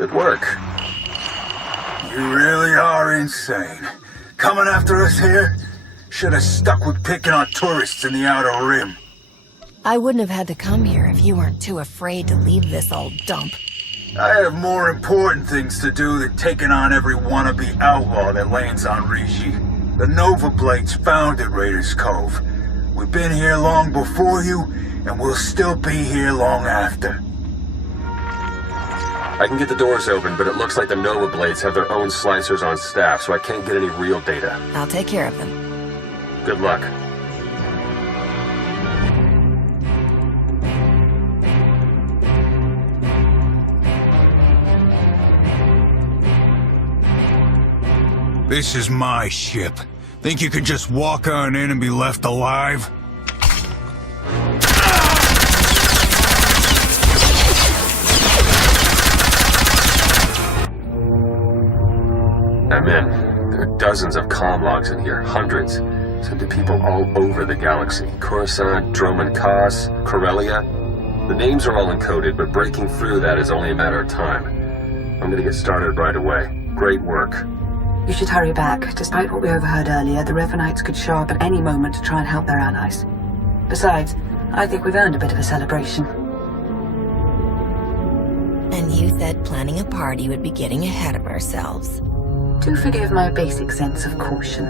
Good work. You really are insane. Coming after us here? Should have stuck with picking on tourists in the Outer Rim. I wouldn't have had to come here if you weren't too afraid to leave this old dump. I have more important things to do than taking on every wannabe outlaw that lands on Rishi. The Nova Blades founded Raiders Cove. We've been here long before you, and we'll still be here long after. I can get the doors open, but it looks like the Nova Blades have their own slicers on staff, so I can't get any real data. I'll take care of them. Good luck. This is my ship. Think you could just walk on in and be left alive? I'm in. There are dozens of comm logs in here, hundreds. Sent to people all over the galaxy. Coruscant, Droman Kos, Corellia. The names are all encoded, but breaking through that is only a matter of time. I'm gonna get started right away. Great work. You should hurry back. Despite what we overheard earlier, the Revanites could show up at any moment to try and help their allies. Besides, I think we've earned a bit of a celebration. And you said planning a party would be getting ahead of ourselves. Do forgive my basic sense of caution.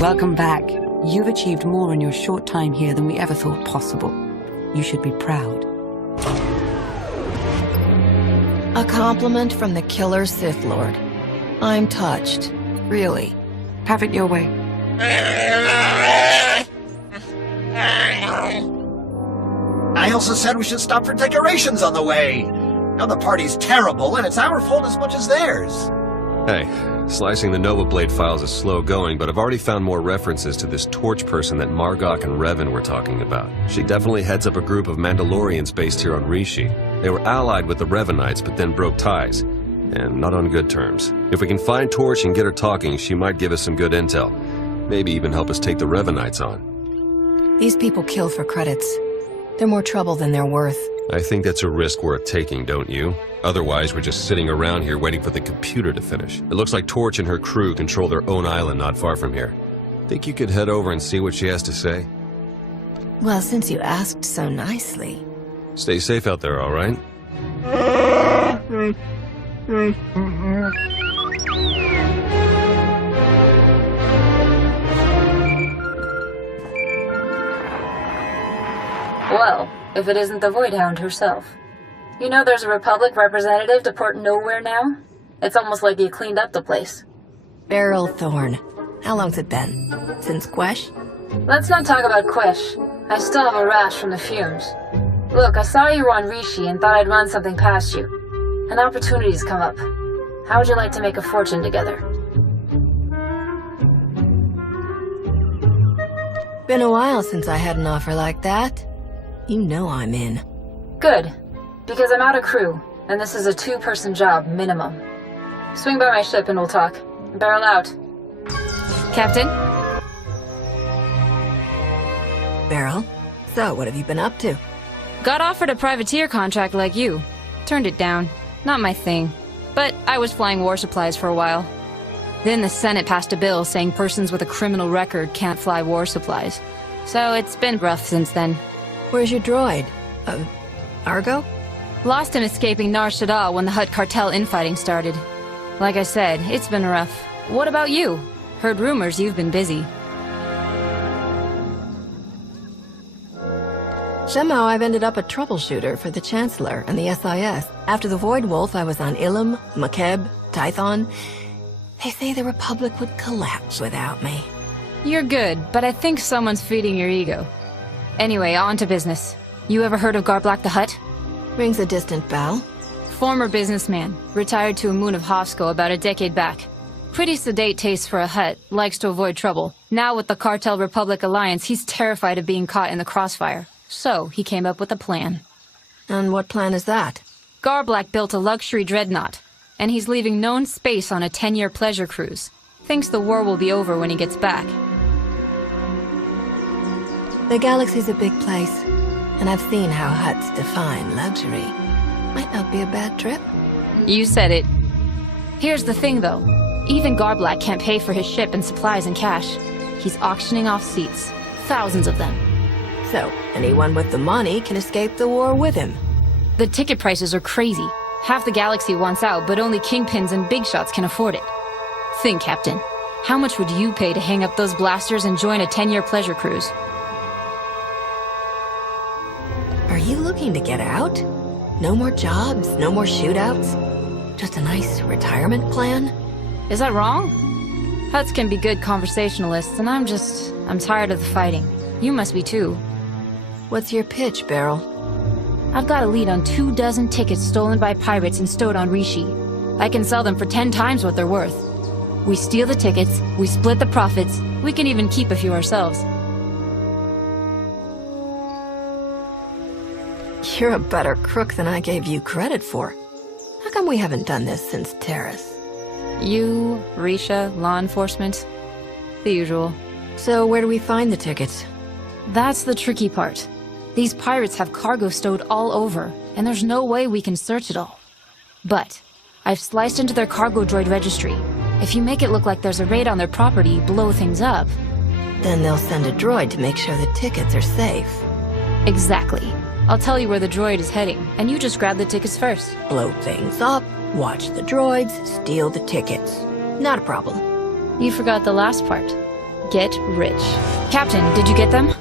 Welcome back. You've achieved more in your short time here than we ever thought possible. You should be proud. A compliment from the killer Sith Lord. I'm touched. Really. Have it your way. I also said we should stop for decorations on the way. Now the party's terrible, and it's our fault as much as theirs. Hey, slicing the Nova Blade files is slow going, but I've already found more references to this torch person that Margok and Revan were talking about. She definitely heads up a group of Mandalorians based here on Rishi. They were allied with the Revanites, but then broke ties. And not on good terms. If we can find Torch and get her talking, she might give us some good intel. Maybe even help us take the Revanites on. These people kill for credits. They're more trouble than they're worth. I think that's a risk worth taking, don't you? Otherwise, we're just sitting around here waiting for the computer to finish. It looks like Torch and her crew control their own island not far from here. Think you could head over and see what she has to say? Well, since you asked so nicely. Stay safe out there, all right? Well, if it isn't the Void Hound herself. You know there's a Republic representative to Port Nowhere now? It's almost like you cleaned up the place. Beryl Thorne. How long's it been? Since Quesh? Let's not talk about Quesh. I still have a rash from the fumes. Look, I saw you were on Rishi and thought I'd run something past you. An opportunity's come up. How would you like to make a fortune together? Been a while since I had an offer like that. You know I'm in. Good, because I'm out of crew, and this is a 2-person job, minimum. Swing by my ship and we'll talk. Barrel out. Captain? Beryl, so what have you been up to? Got offered a privateer contract like you. Turned it down. Not my thing. But I was flying war supplies for a while. Then the Senate passed a bill saying persons with a criminal record can't fly war supplies. So it's been rough since then. Where's your droid? Argo? Lost him escaping Nar Shaddaa when the Hutt cartel infighting started. Like I said, it's been rough. What about you? Heard rumors you've been busy. Somehow I've ended up a troubleshooter for the Chancellor and the SIS. After the Void Wolf, I was on Ilum, Makeb, Tython. They say the Republic would collapse without me. You're good, but I think someone's feeding your ego. Anyway, on to business. You ever heard of Garblack the Hutt? Rings a distant bell. Former businessman, retired to a moon of Hofsko about a decade back. Pretty sedate taste for a Hutt, likes to avoid trouble. Now with the Cartel-Republic alliance, he's terrified of being caught in the crossfire. So, he came up with a plan. And what plan is that? Garblack built a luxury dreadnought, and he's leaving known space on a 10-year pleasure cruise. Thinks the war will be over when he gets back. The galaxy's a big place. And I've seen how huts define luxury. Might not be a bad trip. You said it. Here's the thing, though. Even Garblack can't pay for his ship and supplies in cash. He's auctioning off seats. Thousands of them. So, anyone with the money can escape the war with him. The ticket prices are crazy. Half the galaxy wants out, but only kingpins and big shots can afford it. Think, Captain. How much would you pay to hang up those blasters and join a 10-year pleasure cruise? Are you looking to get out? No more jobs, no more shootouts? Just a nice retirement plan? Is that wrong? Huts can be good conversationalists, and I'm tired of the fighting. You must be too. What's your pitch, Beryl? I've got a lead on 24 tickets stolen by pirates and stowed on Rishi. I can sell them for 10 times what they're worth. We steal the tickets, we split the profits, we can even keep a few ourselves. You're a better crook than I gave you credit for. How come we haven't done this since Terrace? You, Risha, law enforcement. The usual. So where do we find the tickets? That's the tricky part. These pirates have cargo stowed all over, and there's no way we can search it all. But I've sliced into their cargo droid registry. If you make it look like there's a raid on their property, blow things up. Then they'll send a droid to make sure the tickets are safe. Exactly. I'll tell you where the droid is heading, and you just grab the tickets first. Blow things up, watch the droids, steal the tickets. Not a problem. You forgot the last part. Get rich. Captain, did you get them?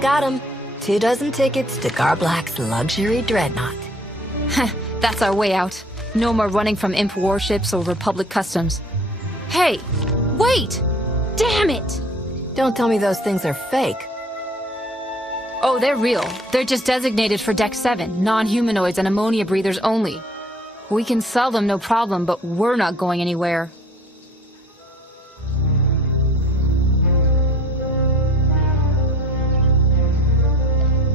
Got 'em. 24 tickets to Garblack's luxury dreadnought. That's our way out. No more running from Imp warships or Republic customs. Hey! Wait! Damn it! Don't tell me those things are fake. Oh, they're real. They're just designated for Deck 7, non-humanoids and ammonia breathers only. We can sell them no problem, but we're not going anywhere.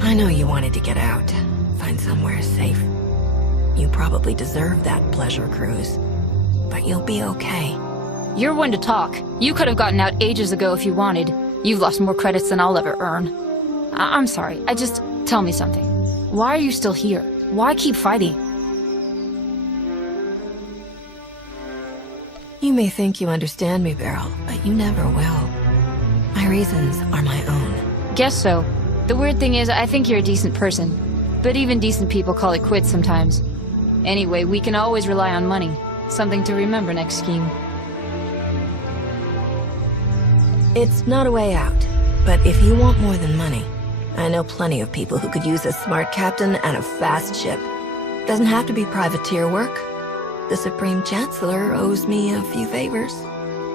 I know you wanted to get out, find somewhere safe. You probably deserve that pleasure cruise. But you'll be okay. You're one to talk. You could have gotten out ages ago if you wanted. You've lost more credits than I'll ever earn. I'm sorry, tell me something. Why are you still here? Why keep fighting? You may think you understand me, Beryl, but you never will. My reasons are my own. Guess so. The weird thing is, I think you're a decent person. But even decent people call it quits sometimes. Anyway, we can always rely on money. Something to remember next scheme. It's not a way out, but if you want more than money, I know plenty of people who could use a smart captain and a fast ship. Doesn't have to be privateer work. The Supreme Chancellor owes me a few favors.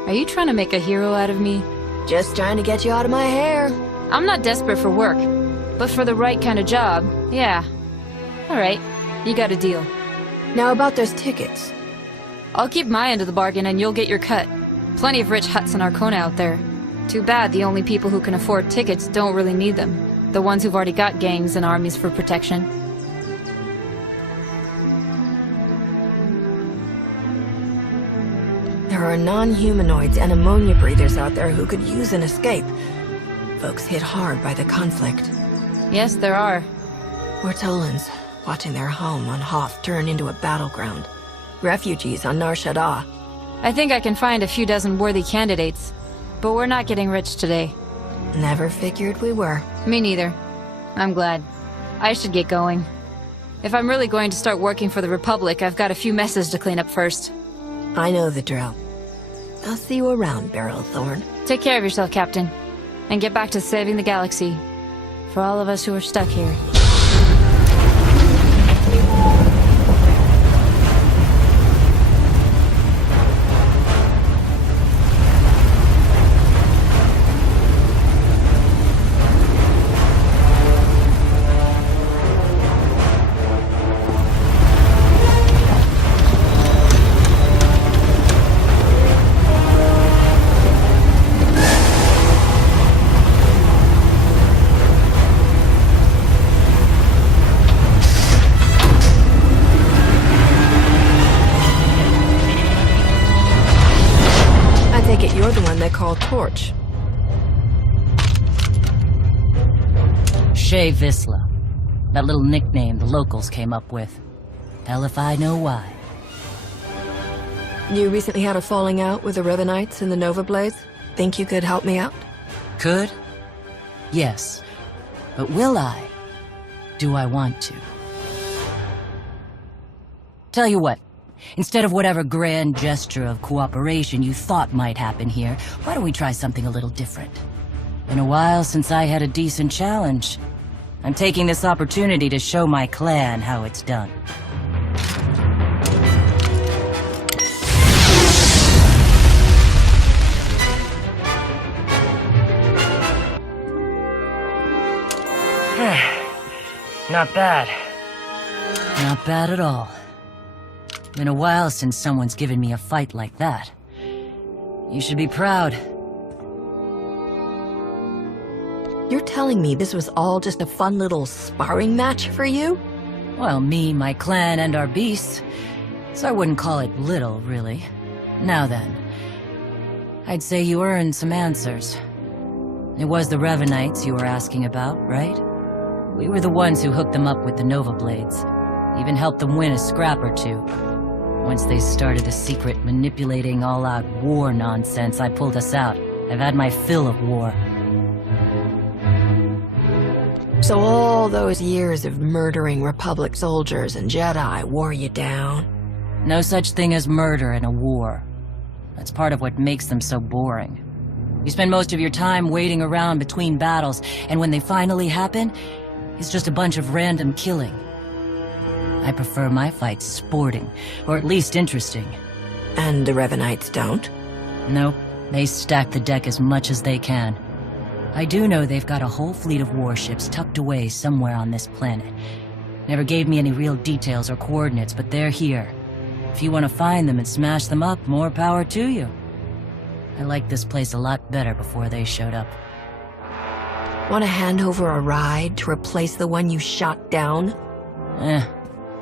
Are you trying to make a hero out of me? Just trying to get you out of my hair. I'm not desperate for work, but for the right kind of job, yeah. Alright, you got a deal. Now about those tickets. I'll keep my end of the bargain and you'll get your cut. Plenty of rich huts in Arcona out there. Too bad the only people who can afford tickets don't really need them. The ones who've already got gangs and armies for protection. There are non-humanoids and ammonia breathers out there who could use an escape. Folks hit hard by the conflict. Yes, there are. Ortolans, watching their home on Hoth turn into a battleground. Refugees on Nar Shaddaa. I think I can find a few dozen worthy candidates. But we're not getting rich today. Never figured we were. Me neither. I'm glad. I should get going. If I'm really going to start working for the Republic, I've got a few messes to clean up first. I know the drill. I'll see you around, Beryl Thorne. Take care of yourself, Captain. And get back to saving the galaxy. For all of us who are stuck here. You're the one they call Torch. Shay Visla. That little nickname the locals came up with. Hell if I know why. You recently had a falling out with the Revanites and the Nova Blades. Think you could help me out? Could? Yes. But will I? Do I want to? Tell you what. Instead of whatever grand gesture of cooperation you thought might happen here, why don't we try something a little different? Been a while since I had a decent challenge. I'm taking this opportunity to show my clan how it's done. Not bad. Not bad at all. Been a while since someone's given me a fight like that. You should be proud. You're telling me this was all just a fun little sparring match for you? Well, me, my clan, and our beasts. So I wouldn't call it little, really. Now then. I'd say you earned some answers. It was the Revanites you were asking about, right? We were the ones who hooked them up with the Nova Blades. Even helped them win a scrap or two. Once they started a secret manipulating all-out war nonsense, I pulled us out. I've had my fill of war. So all those years of murdering Republic soldiers and Jedi wore you down? No such thing as murder in a war. That's part of what makes them so boring. You spend most of your time waiting around between battles, and when they finally happen, it's just a bunch of random killing. I prefer my fights sporting, or at least interesting. And the Revanites don't? Nope, they stack the deck as much as they can. I do know they've got a whole fleet of warships tucked away somewhere on this planet. Never gave me any real details or coordinates, but they're here. If you want to find them and smash them up, more power to you. I liked this place a lot better before they showed up. Want to hand over a ride to replace the one you shot down?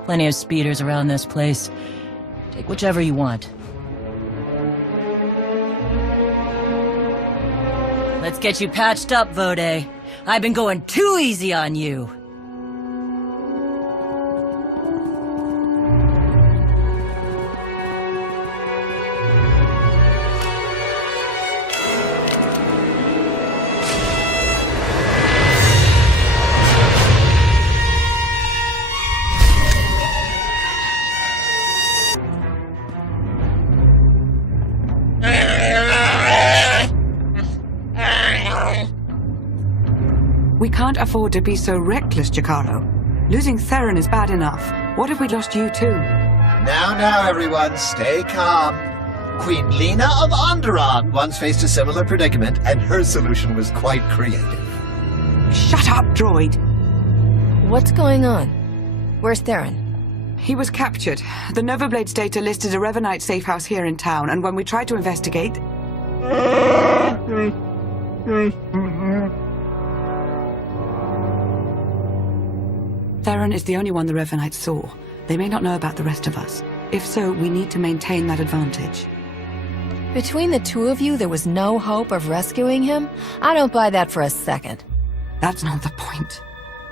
Plenty of speeders around this place. Take whichever you want. Let's get you patched up, Vode. I've been going too easy on you. We can't afford to be so reckless, Jakaro. Losing Theron is bad enough. What if we lost you too? Now, everyone, stay calm. Queen Lena of Onderon once faced a similar predicament, and her solution was quite creative. Shut up, droid! What's going on? Where's Theron? He was captured. The Nova Blades data listed a Revanite safe house here in town, and when we tried to investigate... Theron is the only one the Revanites saw. They may not know about the rest of us. If so, we need to maintain that advantage. Between the two of you, there was no hope of rescuing him? I don't buy that for a second. That's not the point.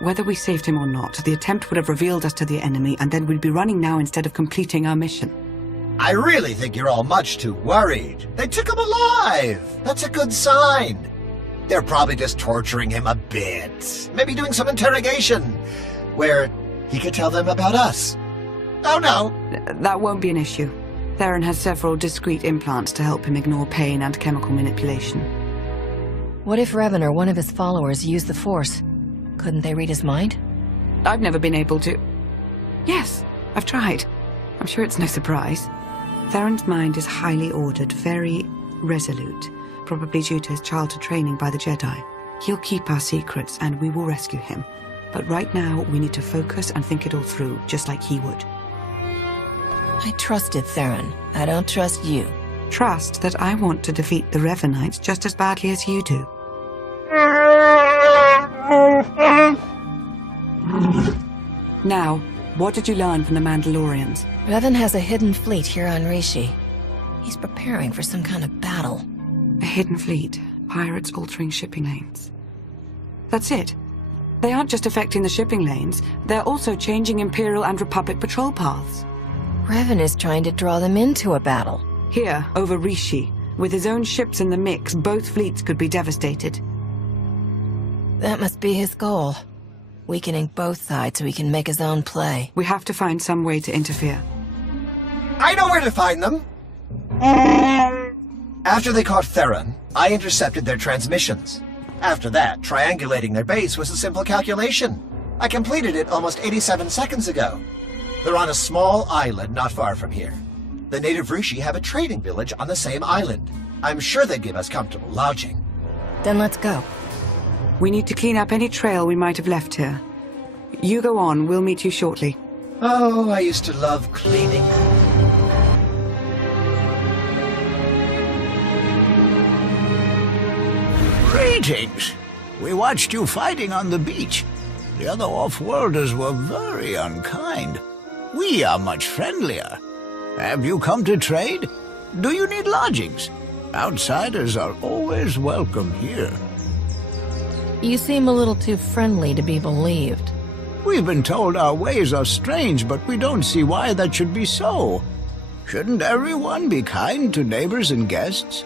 Whether we saved him or not, the attempt would have revealed us to the enemy, and then we'd be running now instead of completing our mission. I really think you're all much too worried. They took him alive. That's a good sign. They're probably just torturing him a bit. Maybe doing some interrogation, where he could tell them about us. Oh no. That won't be an issue. Theron has several discrete implants to help him ignore pain and chemical manipulation. What if Revan or one of his followers used the Force? Couldn't they read his mind? I've never been able to... Yes, I've tried. I'm sure it's no surprise. Theron's mind is highly ordered, very resolute, probably due to his childhood training by the Jedi. He'll keep our secrets, and we will rescue him. But right now, we need to focus and think it all through, just like he would. I trusted Theron. I don't trust you. Trust that I want to defeat the Revanites just as badly as you do. Now, what did you learn from the Mandalorians? Revan has a hidden fleet here on Rishi. He's preparing for some kind of battle. A hidden fleet. Pirates altering shipping lanes. That's it. They aren't just affecting the shipping lanes, they're also changing Imperial and Republic patrol paths. Revan is trying to draw them into a battle. Here, over Rishi, with his own ships in the mix, both fleets could be devastated. That must be his goal. Weakening both sides so he can make his own play. We have to find some way to interfere. I know where to find them! After they caught Theron, I intercepted their transmissions. After that, triangulating their base was a simple calculation. I completed it almost 87 seconds ago. They're on a small island not far from here. The native Rishi have a trading village on the same island. I'm sure they'd give us comfortable lodging. Then let's go. We need to clean up any trail we might have left here. You go on, we'll meet you shortly. Oh, I used to love cleaning. Greetings. We watched you fighting on the beach. The other off-worlders were very unkind. We are much friendlier. Have you come to trade? Do you need lodgings? Outsiders are always welcome here. You seem a little too friendly to be believed. We've been told our ways are strange, but we don't see why that should be so. Shouldn't everyone be kind to neighbors and guests?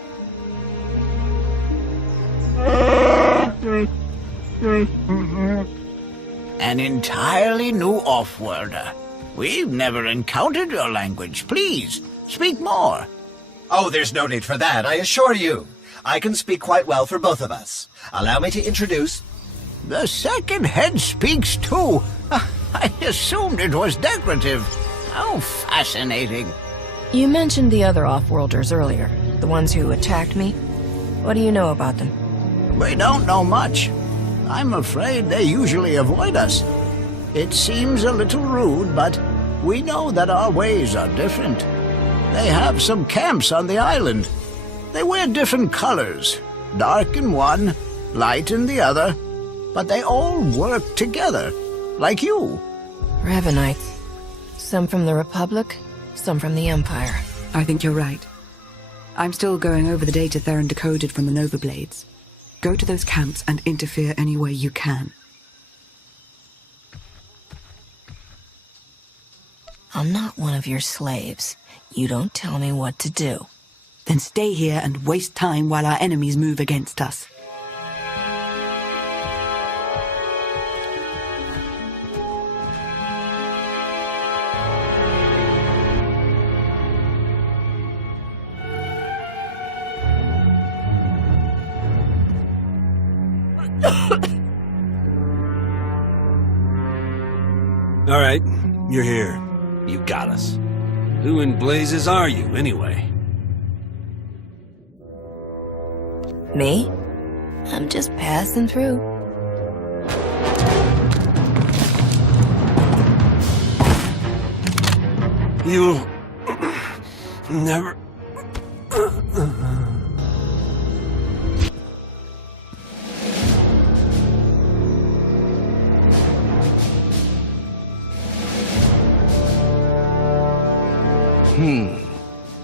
An entirely new off-worlder. We've never encountered your language. Please, speak more. Oh, there's no need for that, I assure you. I can speak quite well for both of us. Allow me to introduce... The second head speaks too. I assumed it was decorative. How fascinating. You mentioned the other off-worlders earlier, the ones who attacked me. What do you know about them? We don't know much. I'm afraid they usually avoid us. It seems a little rude, but we know that our ways are different. They have some camps on the island. They wear different colors, dark in one, light in the other, but they all work together, like you. Revanites. Some from the Republic, some from the Empire. I think you're right. I'm still going over the data Theron decoded from the Nova Blades. Go to those camps and interfere any way you can. I'm not one of your slaves. You don't tell me what to do. Then stay here and waste time while our enemies move against us. All right, you're here. You got us. Who in blazes are you, anyway? Me? I'm just passing through. You'll never...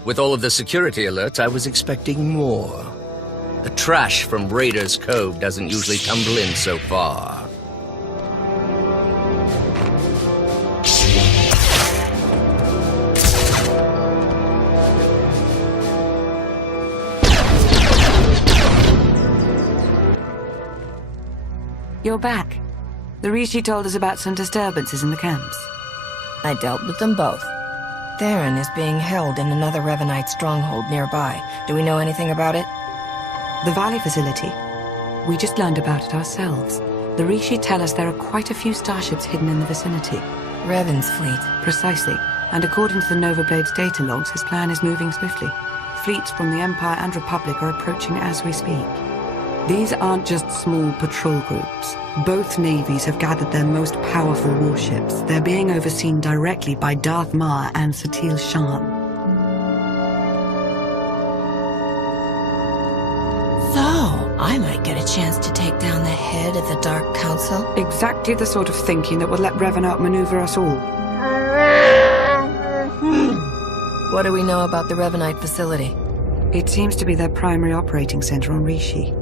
With all of the security alerts, I was expecting more. The trash from Raiders Cove doesn't usually tumble in so far. You're back. The Rishi told us about some disturbances in the camps. I dealt with them both. Theron is being held in another Revanite stronghold nearby. Do we know anything about it? The Valley facility. We just learned about it ourselves. The Rishi tell us there are quite a few starships hidden in the vicinity. Revan's fleet. Precisely. And according to the Nova Blade's data logs, his plan is moving swiftly. Fleets from the Empire and Republic are approaching as we speak. These aren't just small patrol groups. Both navies have gathered their most powerful warships. They're being overseen directly by Darth Mar and Satil Shan. So, I might get a chance to take down the head of the Dark Council? Exactly the sort of thinking that would let Revan outmaneuver us all. What do we know about the Revanite facility? It seems to be their primary operating center on Rishi.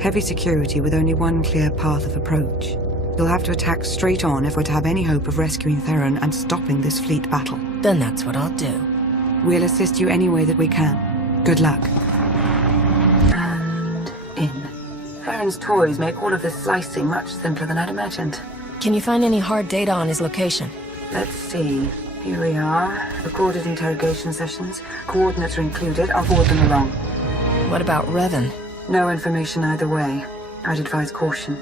Heavy security with only one clear path of approach. You'll have to attack straight on if we're to have any hope of rescuing Theron and stopping this fleet battle. Then that's what I'll do. We'll assist you any way that we can. Good luck. And in. Theron's toys make all of this slicing much simpler than I'd imagined. Can you find any hard data on his location? Let's see. Here we are. Recorded interrogation sessions. Coordinates are included. I'll forward them along. What about Revan? No information either way. I'd advise caution.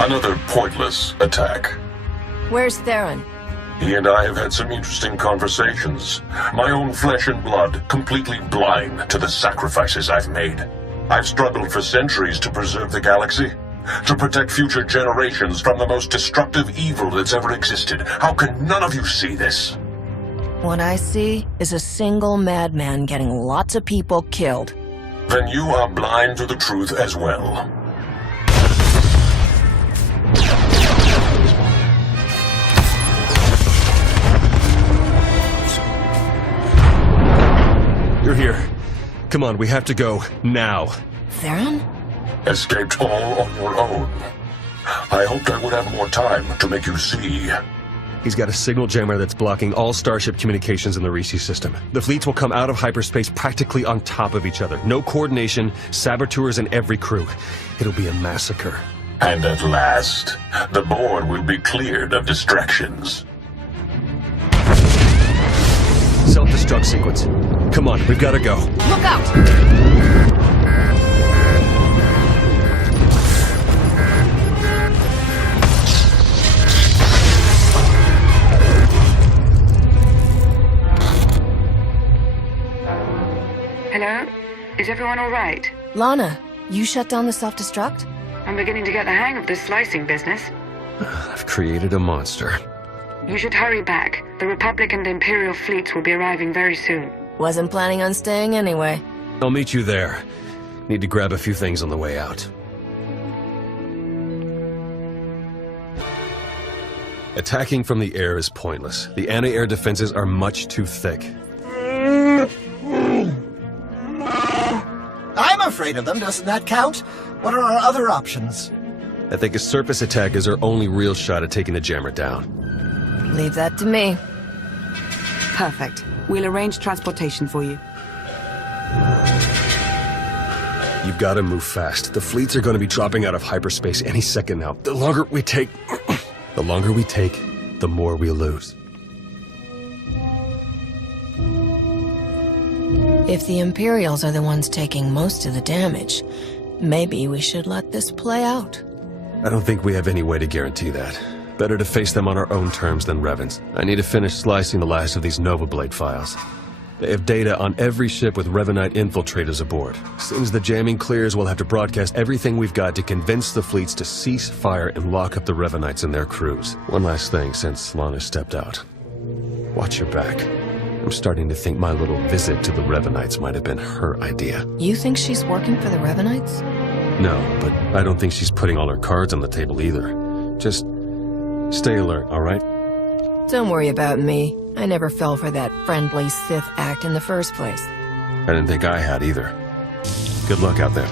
Another pointless attack. Where's Theron? He and I have had some interesting conversations. My own flesh and blood, completely blind to the sacrifices I've made. I've struggled for centuries to preserve the galaxy, to protect future generations from the most destructive evil that's ever existed. How can none of you see this? What I see is a single madman getting lots of people killed. Then you are blind to the truth as well. You're here. Come on, we have to go. Now. Theron? Escaped all on your own. I hoped I would have more time to make you see. He's got a signal jammer that's blocking all Starship communications in the Rishi system. The fleets will come out of hyperspace practically on top of each other. No coordination, saboteurs in every crew. It'll be a massacre. And at last, the board will be cleared of distractions. Self-destruct sequence. Come on, we've got to go. Look out! Hello? Is everyone all right? Lana, you shut down the self-destruct? I'm beginning to get the hang of this slicing business. I've created a monster. You should hurry back. The Republic and Imperial fleets will be arriving very soon. Wasn't planning on staying anyway. I'll meet you there. Need to grab a few things on the way out. Attacking from the air is pointless. The anti-air defenses are much too thick. I'm afraid of them, doesn't that count? What are our other options? I think a surface attack is our only real shot at taking the jammer down. Leave that to me. Perfect. We'll arrange transportation for you. You've got to move fast. The fleets are going to be dropping out of hyperspace any second now. The longer we take, the more we lose. If the Imperials are the ones taking most of the damage, maybe we should let this play out. I don't think we have any way to guarantee that. Better to face them on our own terms than Revan's. I need to finish slicing the last of these Nova Blade files. They have data on every ship with Revanite infiltrators aboard. As soon as the jamming clears, we'll have to broadcast everything we've got to convince the fleets to cease fire and lock up the Revanites and their crews. One last thing since Lana stepped out. Watch your back. I'm starting to think my little visit to the Revanites might have been her idea. You think she's working for the Revanites? No, but I don't think she's putting all her cards on the table either. Just stay alert, all right? Don't worry about me. I never fell for that friendly Sith act in the first place. I didn't think I had either. Good luck out there.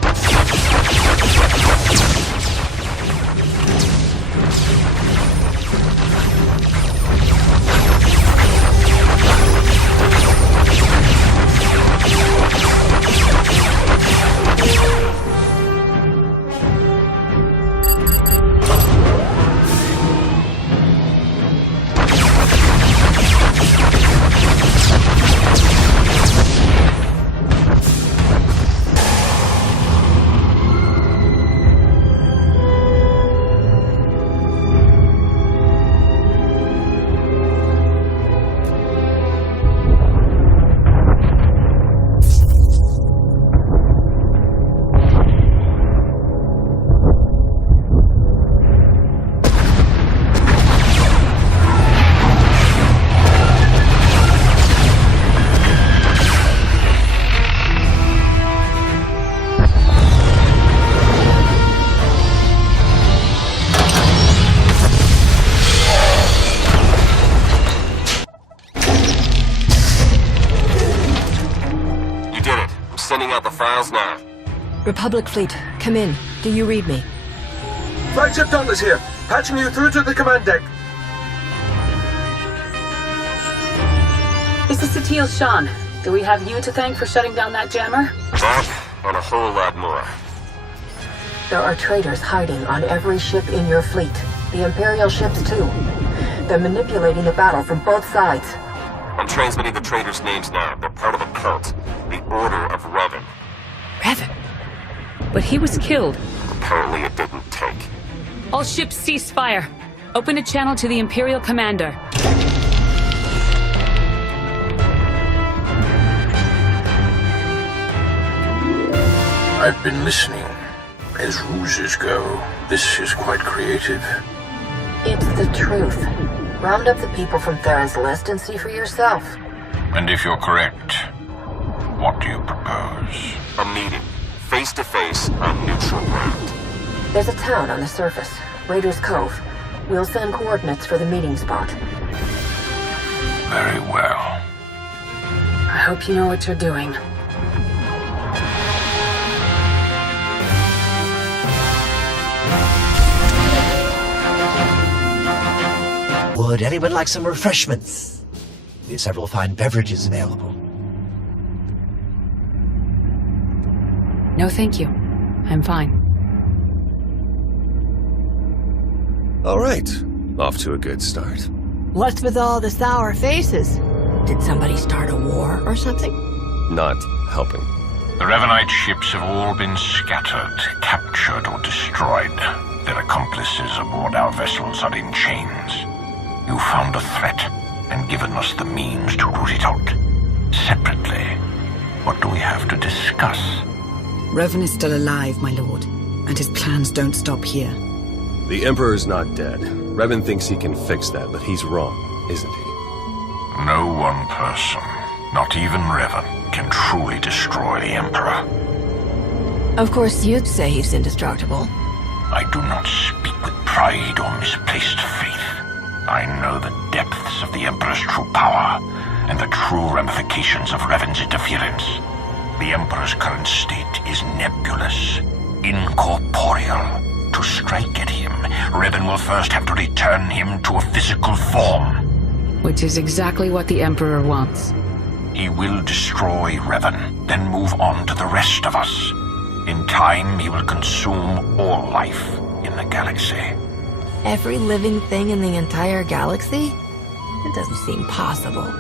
got the files now. Republic fleet, come in. Do you read me? Flagship Douglas here, patching you through to the command deck. This is Satil Shan. Do we have you to thank for shutting down that jammer? That, and a whole lot more. There are traitors hiding on every ship in your fleet. The Imperial ships, too. They're manipulating the battle from both sides. I'm transmitting the traitors' names now. They're part of a cult. The Order of Revan. Revan? But he was killed. Apparently it didn't take. All ships cease fire. Open a channel to the Imperial Commander. I've been listening. As ruses go, this is quite creative. It's the truth. Round up the people from Theron's list and see for yourself. And if you're correct, what do you propose? A meeting. Face to face on neutral ground. There's a town on the surface, Raiders Cove. We'll send coordinates for the meeting spot. Very well. I hope you know what you're doing. Would anyone like some refreshments? We have several fine beverages available. No, thank you. I'm fine. All right. Off to a good start. What's with all the sour faces? Did somebody start a war or something? Not helping. The Revanite ships have all been scattered, captured, or destroyed. Their accomplices aboard our vessels are in chains. You found a threat and given us the means to root it out. Separately, what do we have to discuss? Revan is still alive, my lord, and his plans don't stop here. The Emperor's not dead. Revan thinks he can fix that, but he's wrong, isn't he? No one person, not even Revan, can truly destroy the Emperor. Of course, you'd say he's indestructible. I do not speak with pride or misplaced faith. I know the depths of the Emperor's true power and the true ramifications of Revan's interference. The Emperor's current state is nebulous, incorporeal. To strike at him, Revan will first have to return him to a physical form. Which is exactly what the Emperor wants. He will destroy Revan, then move on to the rest of us. In time, he will consume all life in the galaxy. Every living thing in the entire galaxy? It doesn't seem possible.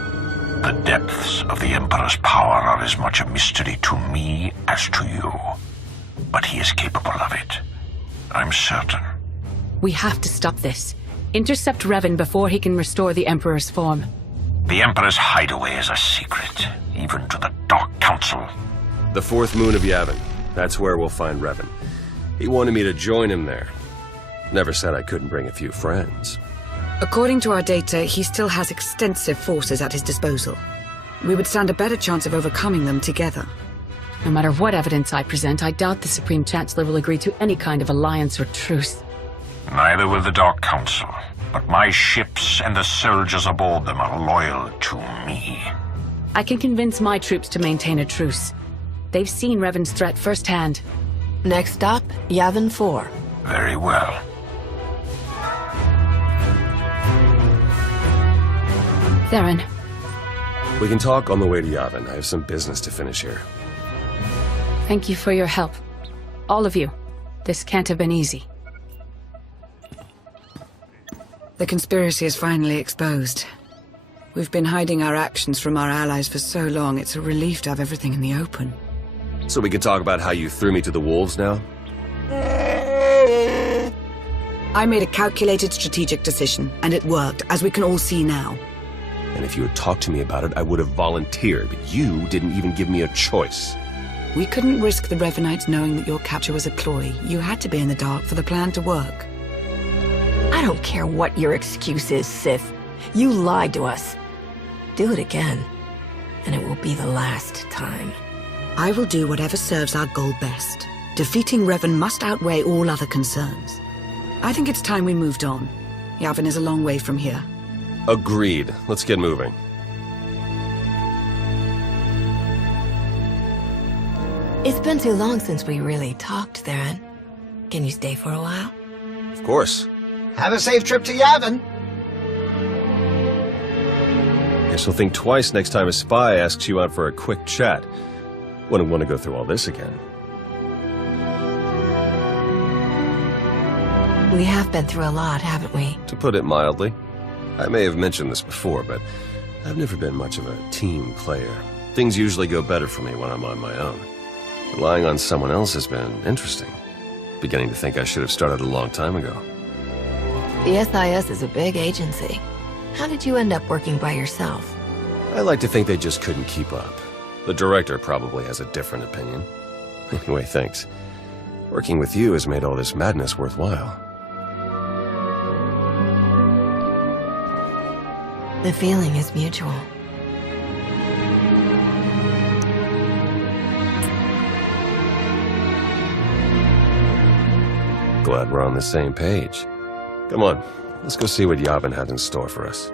The depths of the Emperor's power are as much a mystery to me as to you. But he is capable of it. I'm certain. We have to stop this. Intercept Revan before he can restore the Emperor's form. The Emperor's hideaway is a secret, even to the Dark Council. The fourth moon of Yavin. That's where we'll find Revan. He wanted me to join him there. Never said I couldn't bring a few friends. According to our data, he still has extensive forces at his disposal. We would stand a better chance of overcoming them together. No matter what evidence I present, I doubt the Supreme Chancellor will agree to any kind of alliance or truce. Neither will the Dark Council, but my ships and the soldiers aboard them are loyal to me. I can convince my troops to maintain a truce. They've seen Revan's threat firsthand. Next stop, Yavin 4. Very well. Theron. We can talk on the way to Yavin. I have some business to finish here. Thank you for your help. All of you. This can't have been easy. The conspiracy is finally exposed. We've been hiding our actions from our allies for so long, it's a relief to have everything in the open. So we can talk about how you threw me to the wolves now? I made a calculated strategic decision, and it worked, as we can all see now. And if you had talked to me about it, I would have volunteered, but you didn't even give me a choice. We couldn't risk the Revanites knowing that your capture was a ploy. You had to be in the dark for the plan to work. I don't care what your excuse is, Sith. You lied to us. Do it again, and it will be the last time. I will do whatever serves our goal best. Defeating Revan must outweigh all other concerns. I think it's time we moved on. Yavin is a long way from here. Agreed. Let's get moving. It's been too long since we really talked, Theron. Can you stay for a while? Of course. Have a safe trip to Yavin. Guess you'll think twice next time a spy asks you out for a quick chat. Wouldn't want to go through all this again. We have been through a lot, haven't we? To put it mildly. I may have mentioned this before, but I've never been much of a team player. Things usually go better for me when I'm on my own. Relying on someone else has been interesting. Beginning to think I should have started a long time ago. The SIS is a big agency. How did you end up working by yourself? I like to think they just couldn't keep up. The director probably has a different opinion. Anyway, thanks. Working with you has made all this madness worthwhile. The feeling is mutual. Glad we're on the same page. Come on, let's go see what Yavin has in store for us.